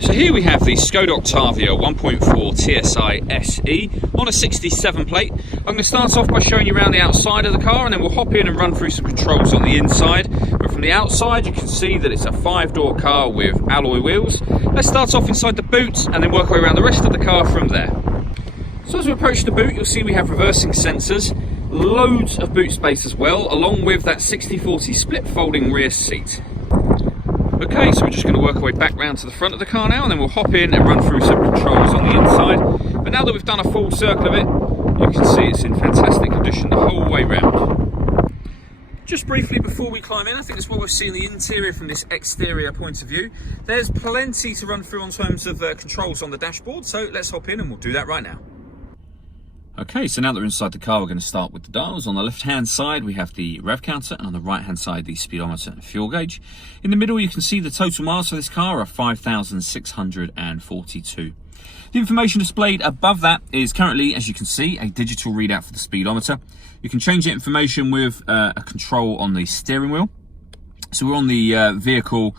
So here we have the Skoda Octavia 1.4 TSI SE on a 67 plate. I'm going to start off by showing you around the outside of the car, and then we'll hop in and run through some controls on the inside. But from the outside you can see that it's a 5-door car with alloy wheels. Let's start off inside the boot and then work our way around the rest of the car from there. So as we approach the boot, you'll see we have reversing sensors, loads of boot space as well, along with that 60/40 split folding rear seat. Okay, so we're just going to work our way back round to the front of the car now, and then we'll hop in and run through some controls on the inside. But now that we've done a full circle of it, you can see it's in fantastic condition the whole way round. Just briefly before we climb in, I think it's what we're seeing the interior from this exterior point of view. There's plenty to run through in terms of controls on the dashboard, so let's hop in and we'll do that right now. Okay, so now that we're inside the car, we're going to start with the dials. On the left-hand side, we have the rev counter, and on the right-hand side, the speedometer and fuel gauge. In the middle, you can see the total miles for this car are 5,642. The information displayed above that is currently, as you can see, a digital readout for the speedometer. You can change the information with a control on the steering wheel. So we're on the vehicle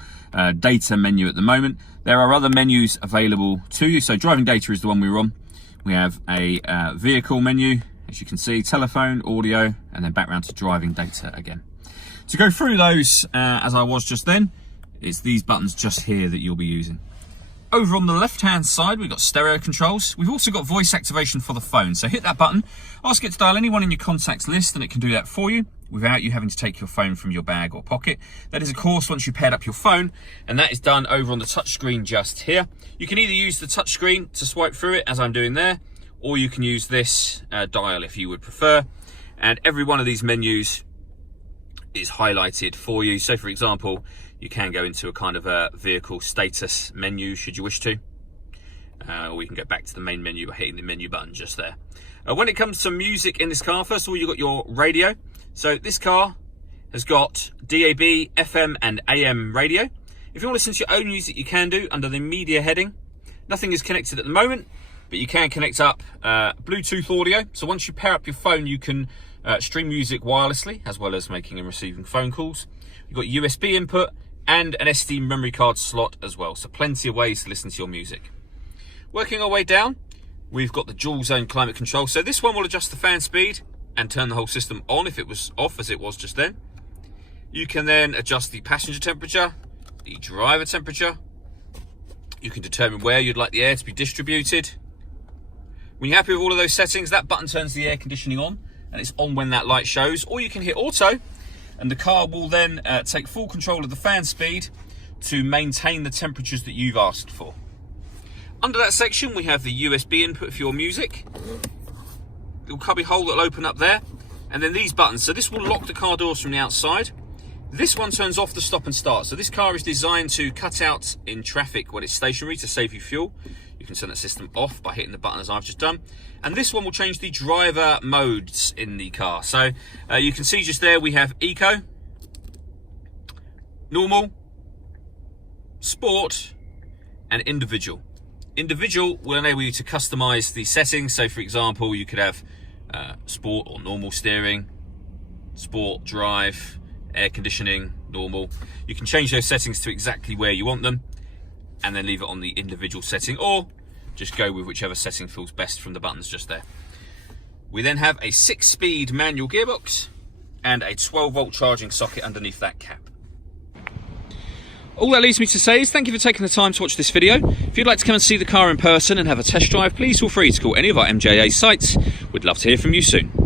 data menu at the moment. There are other menus available to you. So driving data is the one we were on. We have a vehicle menu, as you can see, telephone, audio, and then back round to driving data again. To go through those, as I was just then, it's these buttons just here that you'll be using. Over on the left-hand side, we've got stereo controls. We've also got voice activation for the phone. So hit that button, ask it to dial anyone in your contacts list, and it can do that for you without you having to take your phone from your bag or pocket. That is, of course, once you paired up your phone, and that is done over on the touchscreen just here. You can either use the touchscreen to swipe through it, as I'm doing there, or you can use this dial if you would prefer. And every one of these menus is highlighted for you. So, for example, you can go into a kind of a vehicle status menu, should you wish to. Or you can go back to the main menu by hitting the menu button just there. When it comes to music in this car, first of all, you've got your radio. So this car has got DAB, FM and AM radio. If you want to listen to your own music, you can do under the media heading. Nothing is connected at the moment, but you can connect up Bluetooth audio. So once you pair up your phone, you can stream music wirelessly, as well as making and receiving phone calls. You've got USB input and an SD memory card slot as well. So plenty of ways to listen to your music. Working our way down, we've got the dual zone climate control. So this one will adjust the fan speed and turn the whole system on if it was off, as it was just then. You can then adjust the passenger temperature, the driver temperature. You can determine where you'd like the air to be distributed. When you're happy with all of those settings, that button turns the air conditioning on, and it's on when that light shows. Or you can hit auto, and the car will then take full control of the fan speed to maintain the temperatures that you've asked for. Under that section, we have the USB input for your music. Little cubby hole that'll open up there, and then these buttons. So this will lock the car doors from the outside. This one turns off the stop and start. So this car is designed to cut out in traffic when it's stationary to save you fuel. You can turn that system off by hitting the button as I've just done. And this one will change the driver modes in the car. So you can see just there we have Eco, Normal, Sport, and Individual. Individual will enable you to customize the settings. So for example, you could have sport or normal steering, sport, drive, air conditioning, normal. You can change those settings to exactly where you want them and then leave it on the individual setting, or just go with whichever setting feels best from the buttons just there. We then have a 6-speed manual gearbox and a 12-volt charging socket underneath that cap. All that leaves me to say is thank you for taking the time to watch this video. If you'd like to come and see the car in person and have a test drive, please feel free to call any of our MJA sites. We'd love to hear from you soon.